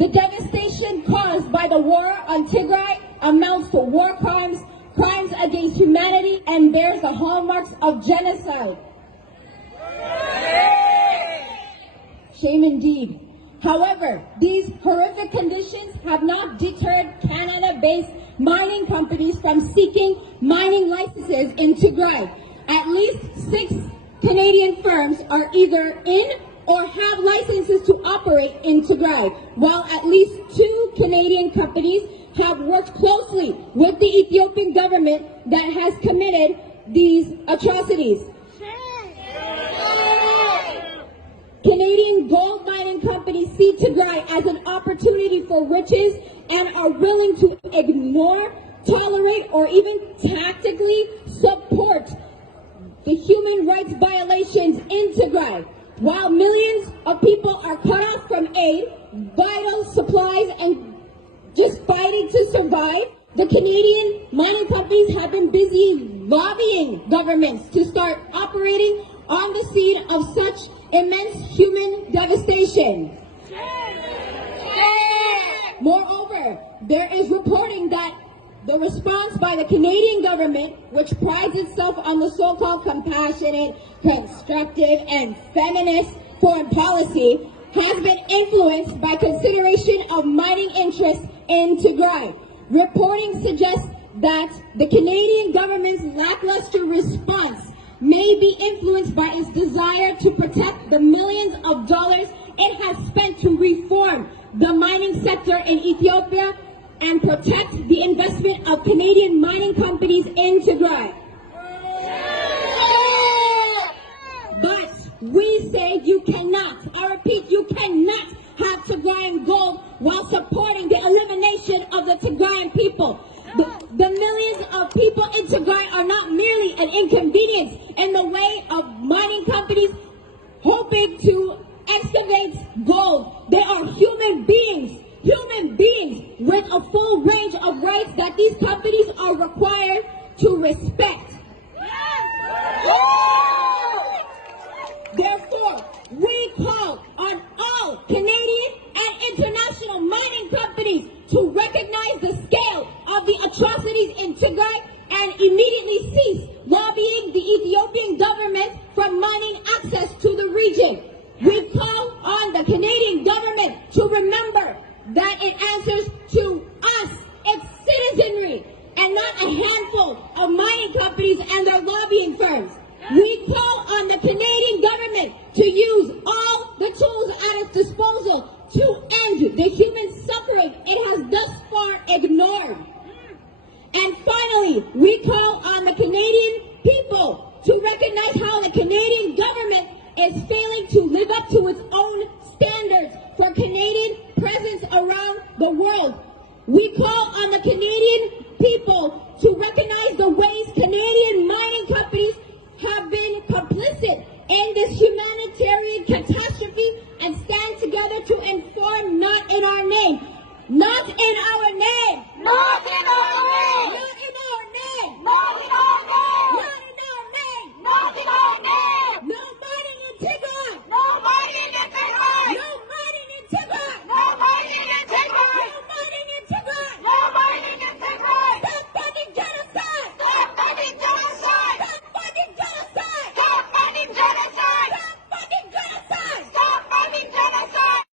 The devastation caused by the war on Tigray amounts to war crimes, crimes against humanity, and bears the hallmarks of genocide. Shame indeed. However, these horrific conditions have not deterred Canada-based mining companies from seeking mining licenses in Tigray. At least 6 Canadian firms are either in or have licenses to operate in Tigray, while at least 2 Canadian companies have worked closely with the Ethiopian government that has committed these atrocities. Canadian gold mining companies see Tigray as an opportunity for riches and are willing to ignore, tolerate, or even tactically support the human rights violations in Tigray. While millions of people are cut off from aid, vital supplies, and just fighting to survive, the Canadian mining companies have been busy lobbying governments to start operating on the scene of such immense human devastation. Moreover, there is reporting that the response by the Canadian government, which prides itself on the so-called compassionate, constructive, and feminist foreign policy, has been influenced by consideration of mining interests in Tigray. Reporting suggests that the Canadian government's lackluster response may be influenced by its desire to protect the millions of dollars it has spent to reform the mining sector in Ethiopia and protect the investment of Canadian mining companies in Tigray. But we say you cannot, I repeat, you cannot have Tigrayan gold while supporting the elimination of the Tigrayan people. The millions of people in Tigray are not merely an inconvenience in the way of mining companies hoping to excavate gold. They are human beings with a full range of rights that these companies are required to respect. Therefore, we call on all Canadian and international mining companies to recognize the scale of the atrocities in Tigray and immediately cease lobbying the Ethiopian government from mining access to the region. We call on the Canadian government to remember that it answers to us, its citizenry, and not a handful of mining companies and their lobbying firms. We call on the Canadian government to use all the tools at its disposal to end the human suffering it has thus far ignored. And finally, we call on the Canadian people to recognize how the Canadian government is failing to live up to its own